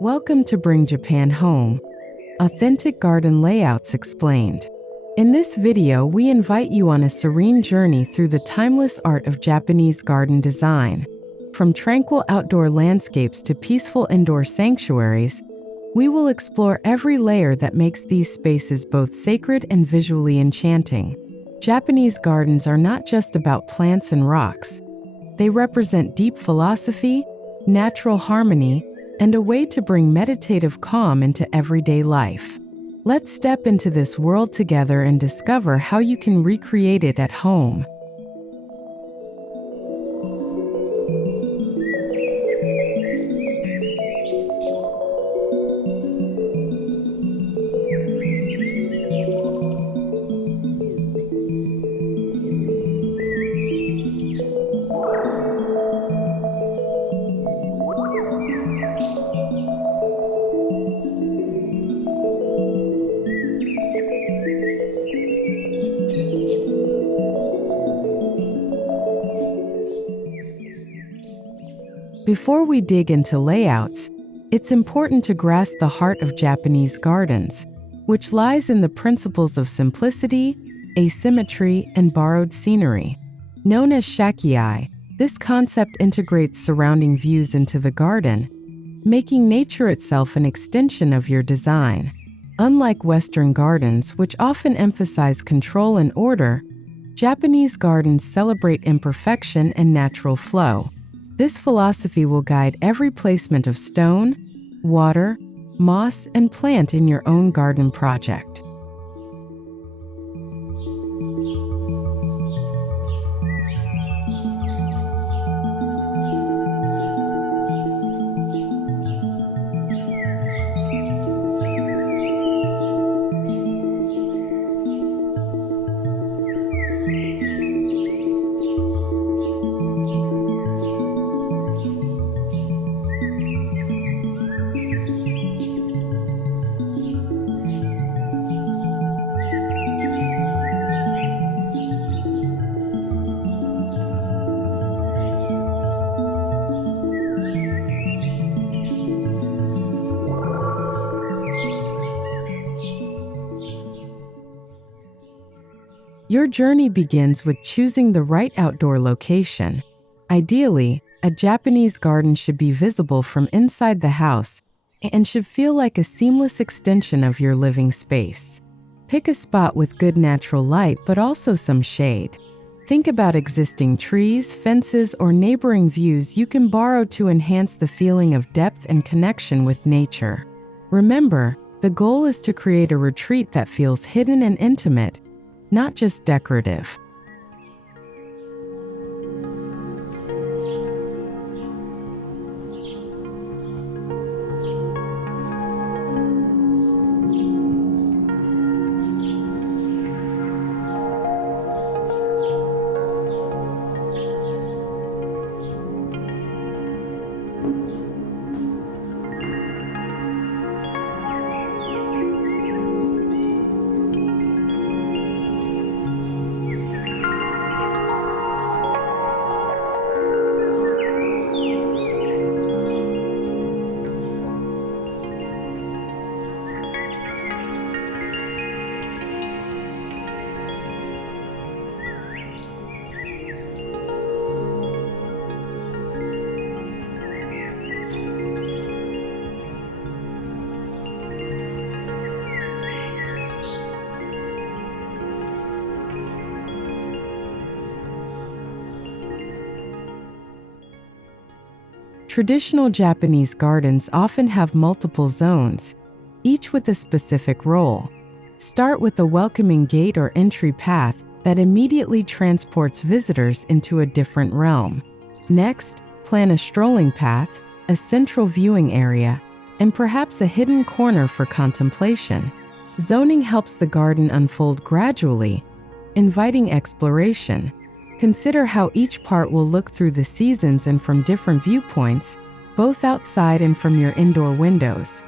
Welcome to Bring Japan Home. Authentic Garden Layouts Explained. In this video, we invite you on a serene journey through the timeless art of Japanese garden design. From tranquil outdoor landscapes to peaceful indoor sanctuaries, we will explore every layer that makes these spaces both sacred and visually enchanting. Japanese gardens are not just about plants and rocks. They represent deep philosophy, natural harmony, and a way to bring meditative calm into everyday life. Let's step into this world together and discover how you can recreate it at home. Before we dig into layouts, it's important to grasp the heart of Japanese gardens, which lies in the principles of simplicity, asymmetry, and borrowed scenery. Known as shakiai, this concept integrates surrounding views into the garden, making nature itself an extension of your design. Unlike Western gardens, which often emphasize control and order, Japanese gardens celebrate imperfection and natural flow. This philosophy will guide every placement of stone, water, moss, and plant in your own garden project. Your journey begins with choosing the right outdoor location. Ideally, a Japanese garden should be visible from inside the house and should feel like a seamless extension of your living space. Pick a spot with good natural light but also some shade. Think about existing trees, fences, or neighboring views you can borrow to enhance the feeling of depth and connection with nature. Remember, the goal is to create a retreat that feels hidden and intimate, not just decorative. Traditional Japanese gardens often have multiple zones, each with a specific role. Start with a welcoming gate or entry path that immediately transports visitors into a different realm. Next, plan a strolling path, a central viewing area, and perhaps a hidden corner for contemplation. Zoning helps the garden unfold gradually, inviting exploration. Consider how each part will look through the seasons and from different viewpoints, both outside and from your indoor windows.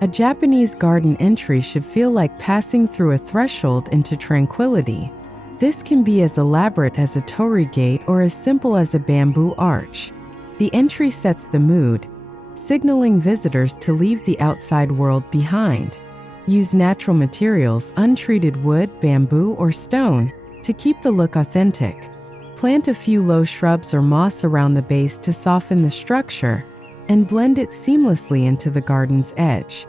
A Japanese garden entry should feel like passing through a threshold into tranquility. This can be as elaborate as a Torii gate or as simple as a bamboo arch. The entry sets the mood, signaling visitors to leave the outside world behind. Use natural materials, untreated wood, bamboo, or stone, to keep the look authentic. Plant a few low shrubs or moss around the base to soften the structure and blend it seamlessly into the garden's edge.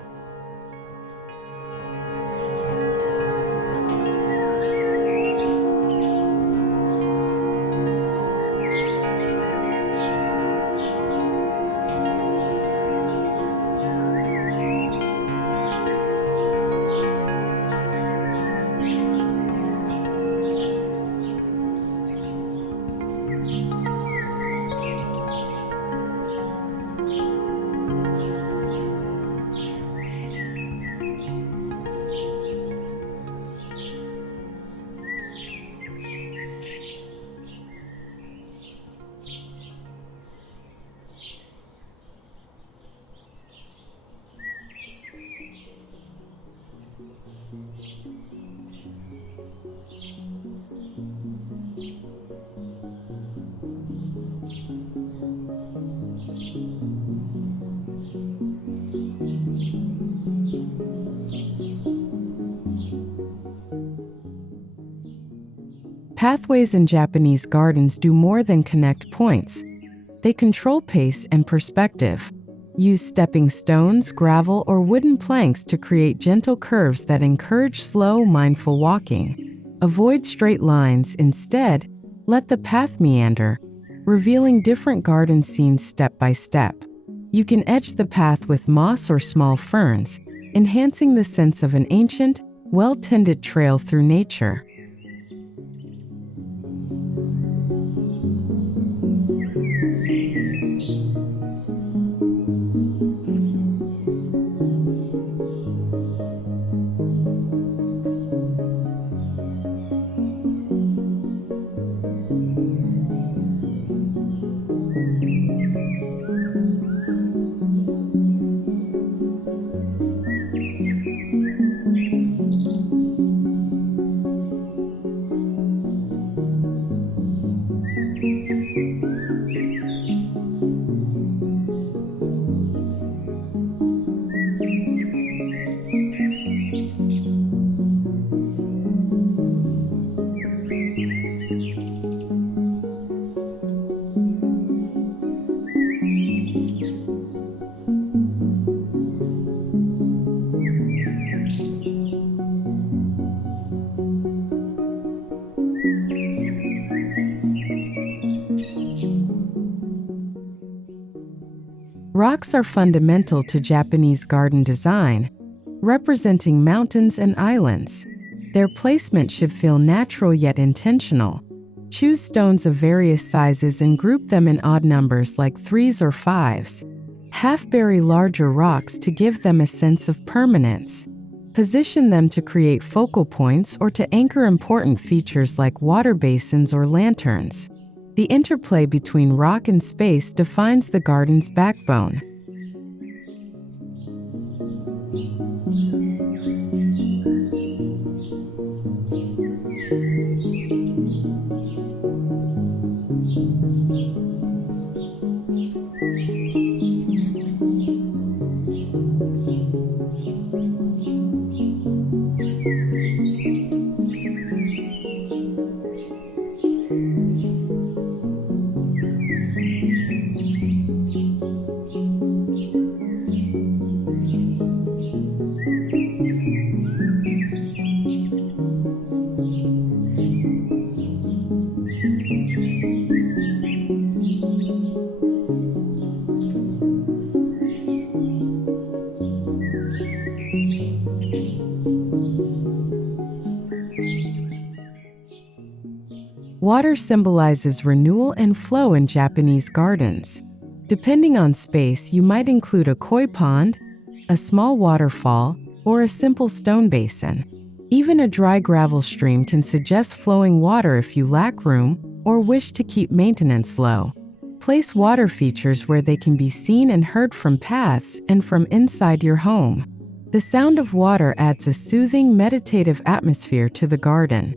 Pathways in Japanese gardens do more than connect points. They control pace and perspective. Use stepping stones, gravel, or wooden planks to create gentle curves that encourage slow, mindful walking. Avoid straight lines. Instead, let the path meander, revealing different garden scenes step by step. You can edge the path with moss or small ferns, enhancing the sense of an ancient, well-tended trail through nature. Rocks are fundamental to Japanese garden design, representing mountains and islands. Their placement should feel natural yet intentional. Choose stones of various sizes and group them in odd numbers like 3s or 5s. Half-bury larger rocks to give them a sense of permanence. Position them to create focal points or to anchor important features like water basins or lanterns. The interplay between rock and space defines the garden's backbone. Water symbolizes renewal and flow in Japanese gardens. Depending on space, you might include a koi pond, a small waterfall, or a simple stone basin. Even a dry gravel stream can suggest flowing water if you lack room or wish to keep maintenance low. Place water features where they can be seen and heard from paths and from inside your home. The sound of water adds a soothing, meditative atmosphere to the garden.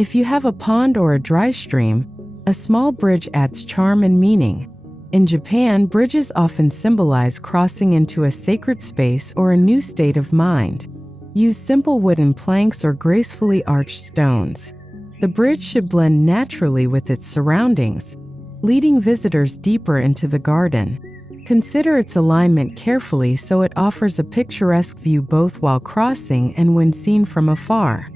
If you have a pond or a dry stream, a small bridge adds charm and meaning. In Japan, bridges often symbolize crossing into a sacred space or a new state of mind. Use simple wooden planks or gracefully arched stones. The bridge should blend naturally with its surroundings, leading visitors deeper into the garden. Consider its alignment carefully so it offers a picturesque view both while crossing and when seen from afar.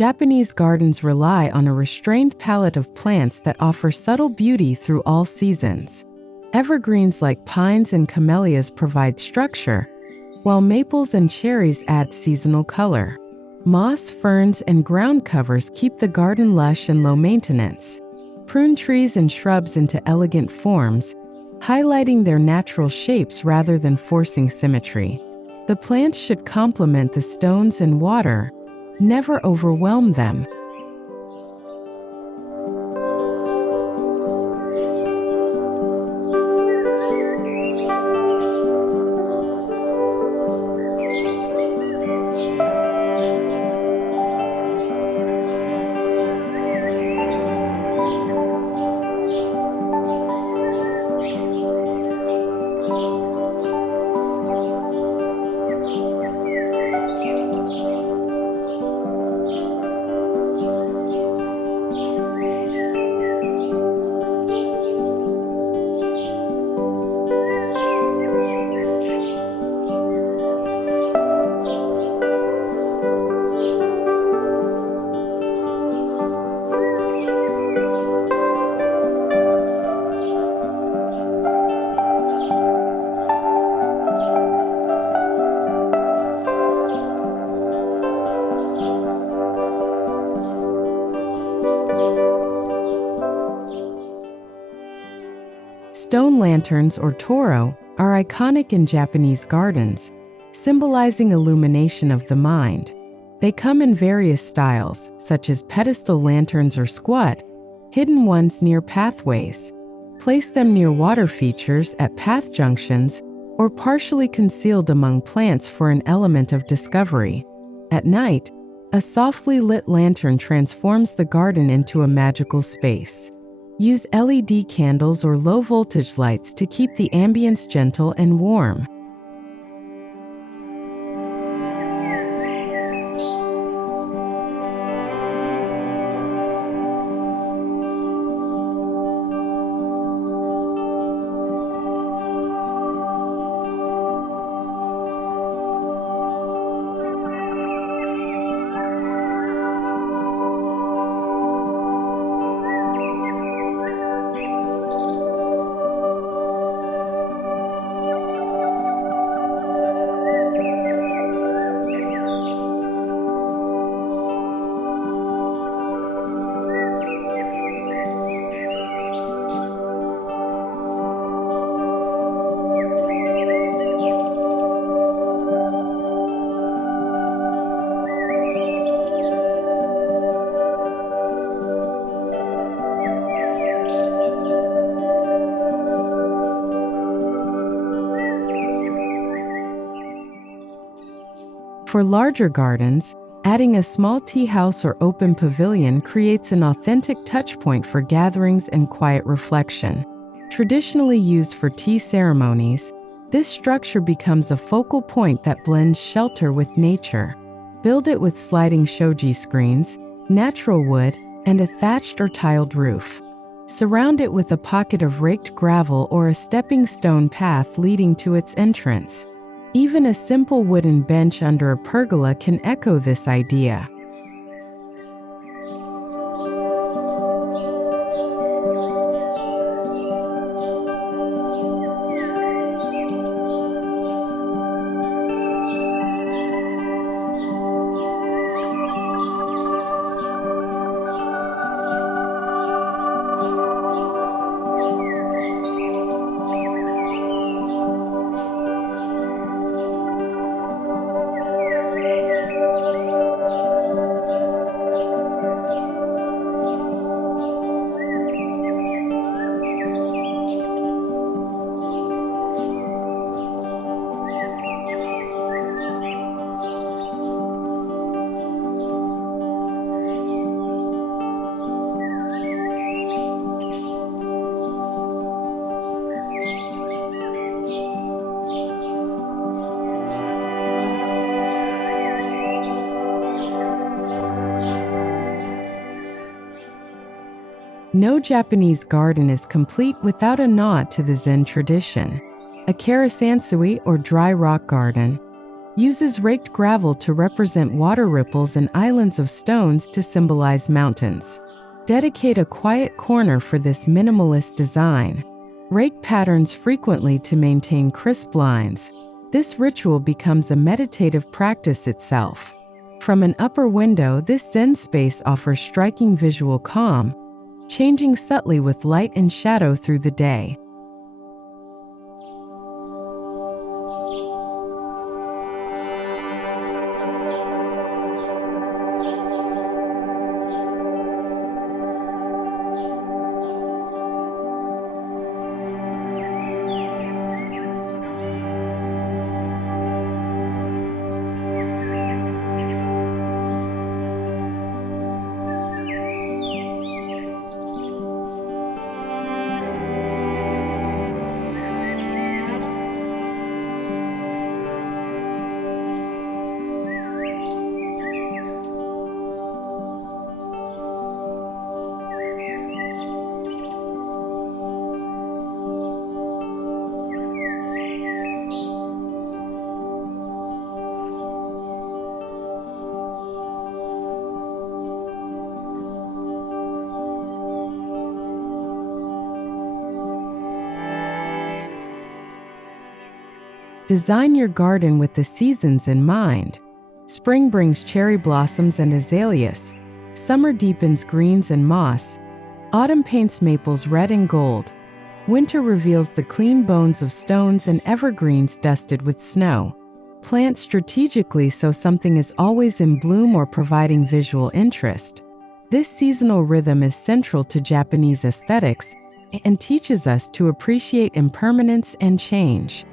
Japanese gardens rely on a restrained palette of plants that offer subtle beauty through all seasons. Evergreens like pines and camellias provide structure, while maples and cherries add seasonal color. Moss, ferns, and ground covers keep the garden lush and low maintenance. Prune trees and shrubs into elegant forms, highlighting their natural shapes rather than forcing symmetry. The plants should complement the stones and water, never overwhelm them. Stone lanterns, or toro, are iconic in Japanese gardens, symbolizing illumination of the mind. They come in various styles, such as pedestal lanterns or squat, hidden ones near pathways. Place them near water features at path junctions or partially concealed among plants for an element of discovery. At night, a softly lit lantern transforms the garden into a magical space. Use LED candles or low-voltage lights to keep the ambience gentle and warm. For larger gardens, adding a small tea house or open pavilion creates an authentic touchpoint for gatherings and quiet reflection. Traditionally used for tea ceremonies, this structure becomes a focal point that blends shelter with nature. Build it with sliding shoji screens, natural wood, and a thatched or tiled roof. Surround it with a pocket of raked gravel or a stepping stone path leading to its entrance. Even a simple wooden bench under a pergola can echo this idea. No Japanese garden is complete without a nod to the Zen tradition. A karasansui, or dry rock garden, uses raked gravel to represent water ripples and islands of stones to symbolize mountains. Dedicate a quiet corner for this minimalist design. Rake patterns frequently to maintain crisp lines. This ritual becomes a meditative practice itself. From an upper window, this Zen space offers striking visual calm, changing subtly with light and shadow through the day. Design your garden with the seasons in mind. Spring brings cherry blossoms and azaleas. Summer deepens greens and moss. Autumn paints maples red and gold. Winter reveals the clean bones of stones and evergreens dusted with snow. Plant strategically so something is always in bloom or providing visual interest. This seasonal rhythm is central to Japanese aesthetics and teaches us to appreciate impermanence and change.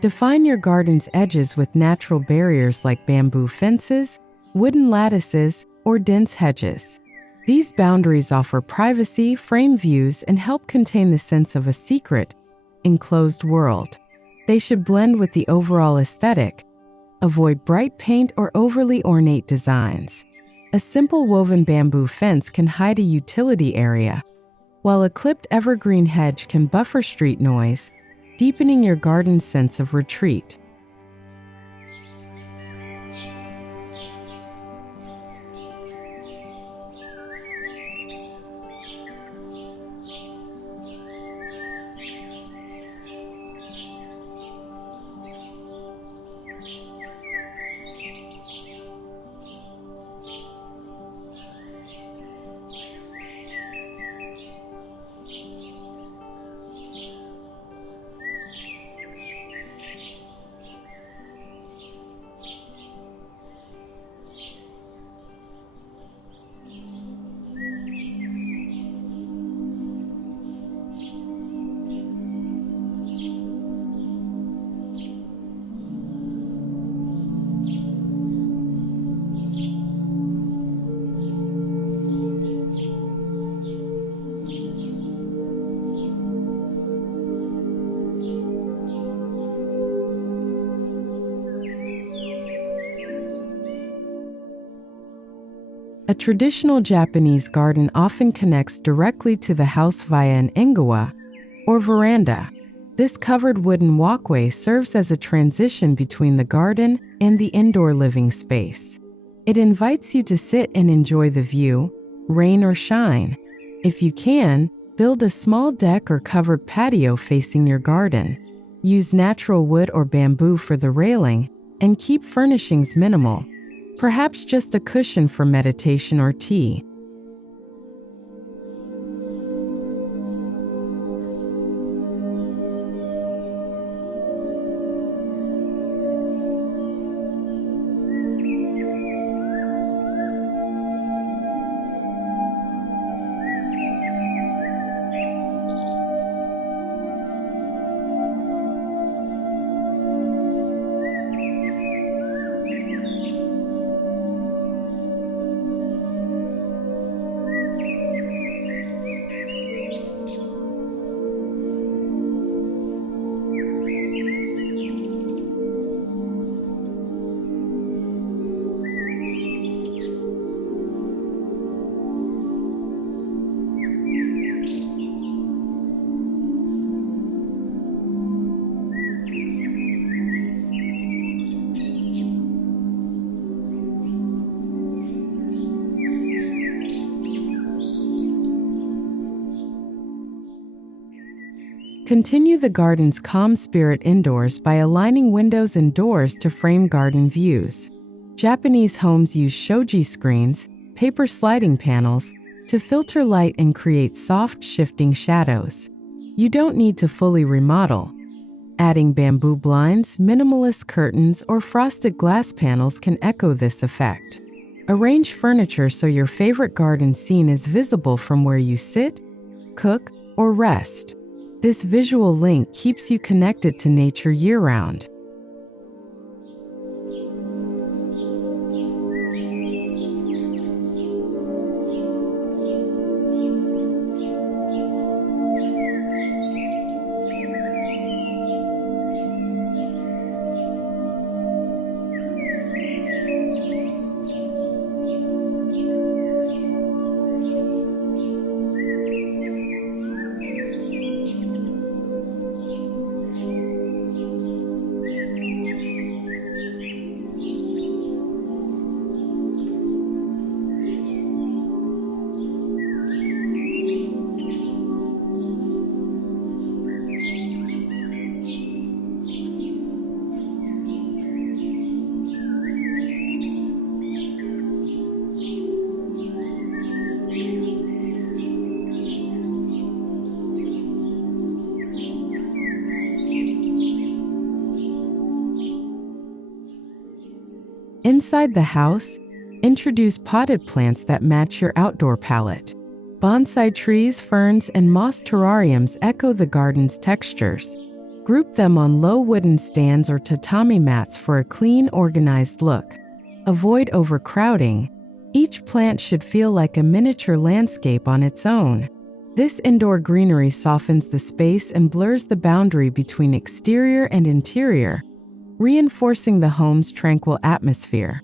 Define your garden's edges with natural barriers like bamboo fences, wooden lattices, or dense hedges. These boundaries offer privacy, frame views, and help contain the sense of a secret, enclosed world. They should blend with the overall aesthetic. Avoid bright paint or overly ornate designs. A simple woven bamboo fence can hide a utility area, while a clipped evergreen hedge can buffer street noise, deepening your garden's sense of retreat. A traditional Japanese garden often connects directly to the house via an engawa, or veranda. This covered wooden walkway serves as a transition between the garden and the indoor living space. It invites you to sit and enjoy the view, rain or shine. If you can, build a small deck or covered patio facing your garden. Use natural wood or bamboo for the railing, and keep furnishings minimal. Perhaps just a cushion for meditation or tea. Continue the garden's calm spirit indoors by aligning windows and doors to frame garden views. Japanese homes use shoji screens, paper sliding panels, to filter light and create soft, shifting shadows. You don't need to fully remodel. Adding bamboo blinds, minimalist curtains, or frosted glass panels can echo this effect. Arrange furniture so your favorite garden scene is visible from where you sit, cook, or rest. This visual link keeps you connected to nature year-round. Inside the house, introduce potted plants that match your outdoor palette. Bonsai trees, ferns, and moss terrariums echo the garden's textures. Group them on low wooden stands or tatami mats for a clean, organized look. Avoid overcrowding. Each plant should feel like a miniature landscape on its own. This indoor greenery softens the space and blurs the boundary between exterior and interior, reinforcing the home's tranquil atmosphere.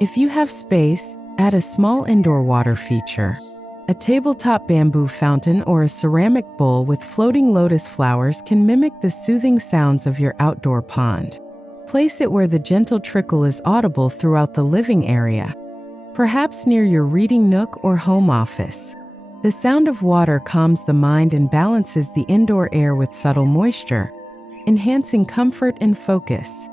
If you have space, add a small indoor water feature. A tabletop bamboo fountain or a ceramic bowl with floating lotus flowers can mimic the soothing sounds of your outdoor pond. Place it where the gentle trickle is audible throughout the living area, perhaps near your reading nook or home office. The sound of water calms the mind and balances the indoor air with subtle moisture, enhancing comfort and focus.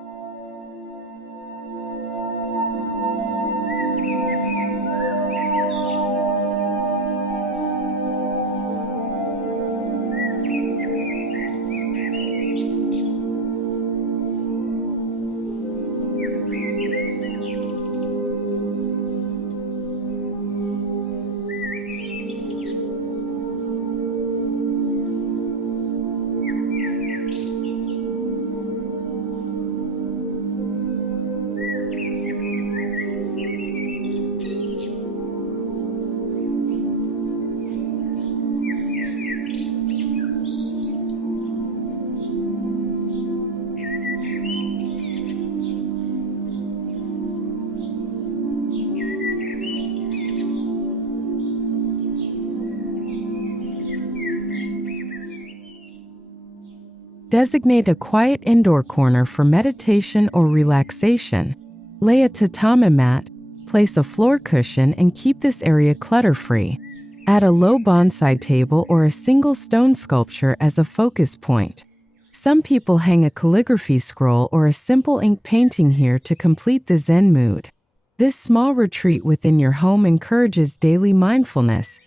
Designate a quiet indoor corner for meditation or relaxation. Lay a tatami mat, place a floor cushion, and keep this area clutter-free. Add a low bonsai table or a single stone sculpture as a focus point. Some people hang a calligraphy scroll or a simple ink painting here to complete the Zen mood. This small retreat within your home encourages daily mindfulness,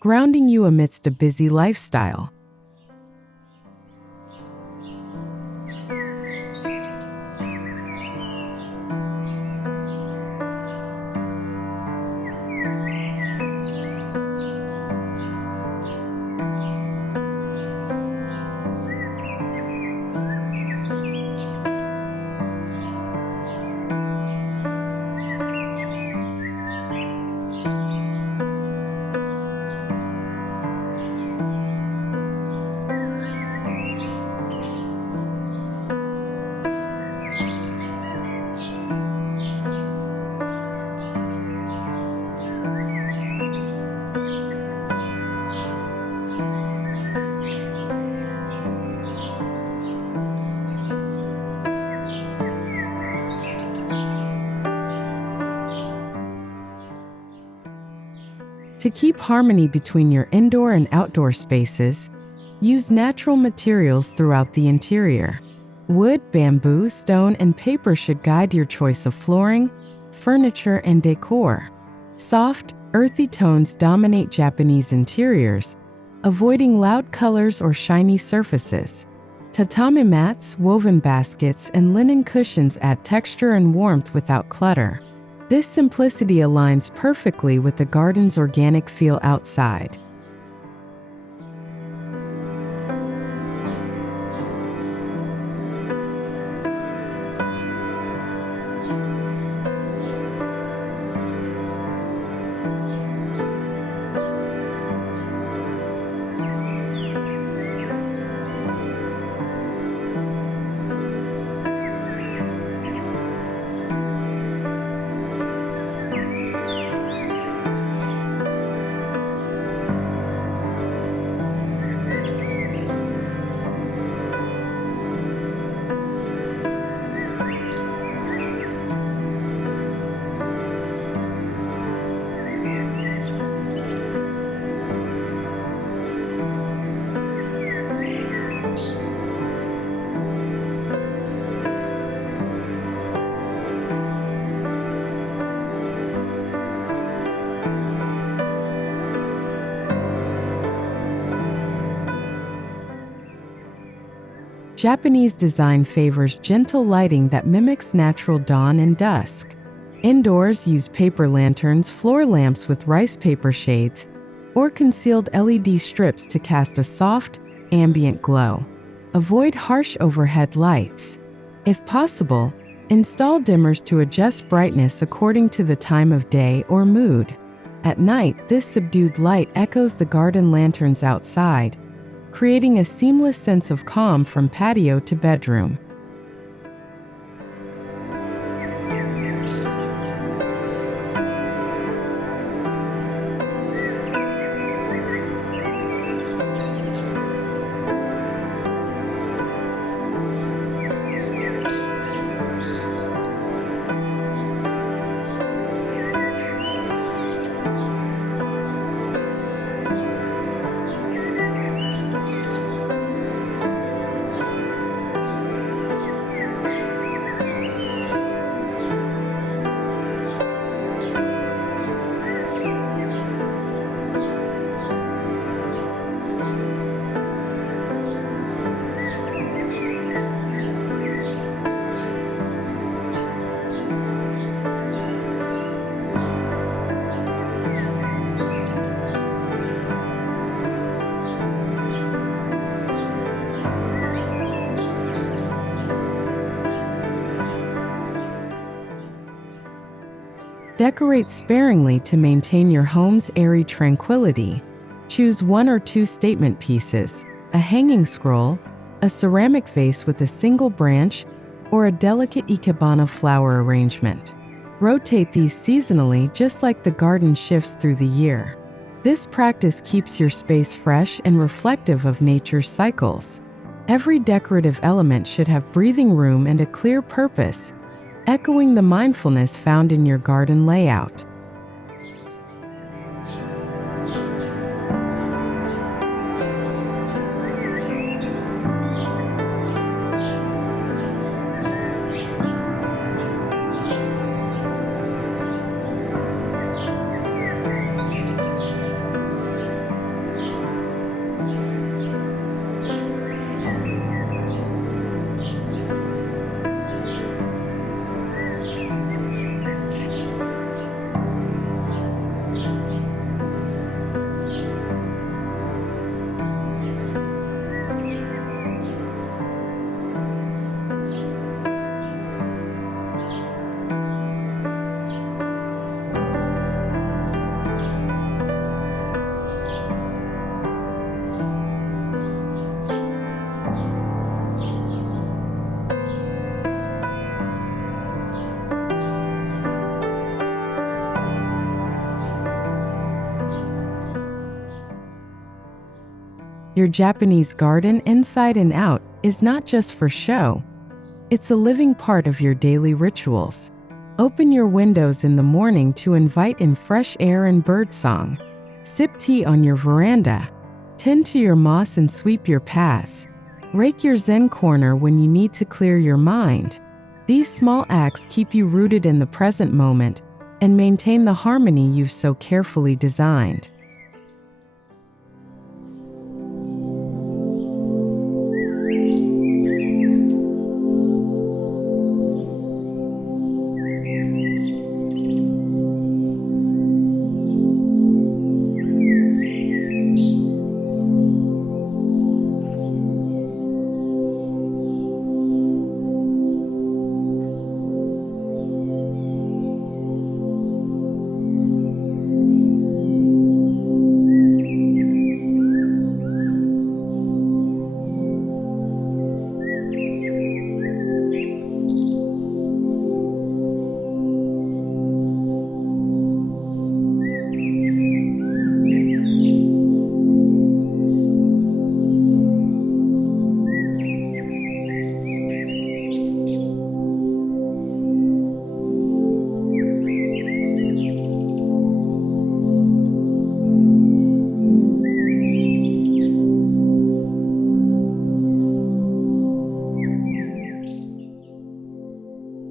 grounding you amidst a busy lifestyle. To keep harmony between your indoor and outdoor spaces, use natural materials throughout the interior. Wood, bamboo, stone, and paper should guide your choice of flooring, furniture, and decor. Soft, earthy tones dominate Japanese interiors, avoiding loud colors or shiny surfaces. Tatami mats, woven baskets, and linen cushions add texture and warmth without clutter. This simplicity aligns perfectly with the garden's organic feel outside. Japanese design favors gentle lighting that mimics natural dawn and dusk. Indoors, use paper lanterns, floor lamps with rice paper shades, or concealed LED strips to cast a soft, ambient glow. Avoid harsh overhead lights. If possible, install dimmers to adjust brightness according to the time of day or mood. At night, this subdued light echoes the garden lanterns outside, creating a seamless sense of calm from patio to bedroom. Decorate sparingly to maintain your home's airy tranquility. Choose 1 or 2 statement pieces, a hanging scroll, a ceramic vase with a single branch, or a delicate ikebana flower arrangement. Rotate these seasonally just like the garden shifts through the year. This practice keeps your space fresh and reflective of nature's cycles. Every decorative element should have breathing room and a clear purpose, echoing the mindfulness found in your garden layout. Your Japanese garden, inside and out, is not just for show. It's a living part of your daily rituals. Open your windows in the morning to invite in fresh air and birdsong. Sip tea on your veranda, tend to your moss and sweep your paths, rake your zen corner when you need to clear your mind. These small acts keep you rooted in the present moment and maintain the harmony you've so carefully designed.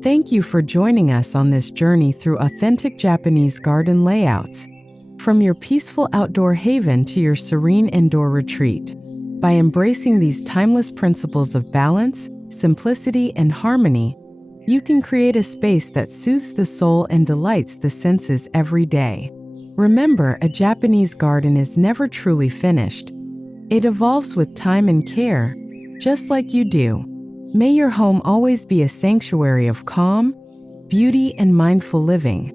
Thank you for joining us on this journey through authentic Japanese garden layouts, from your peaceful outdoor haven to your serene indoor retreat. By embracing these timeless principles of balance, simplicity, and harmony, you can create a space that soothes the soul and delights the senses every day. Remember, a Japanese garden is never truly finished. It evolves with time and care, just like you do. May your home always be a sanctuary of calm, beauty, and mindful living.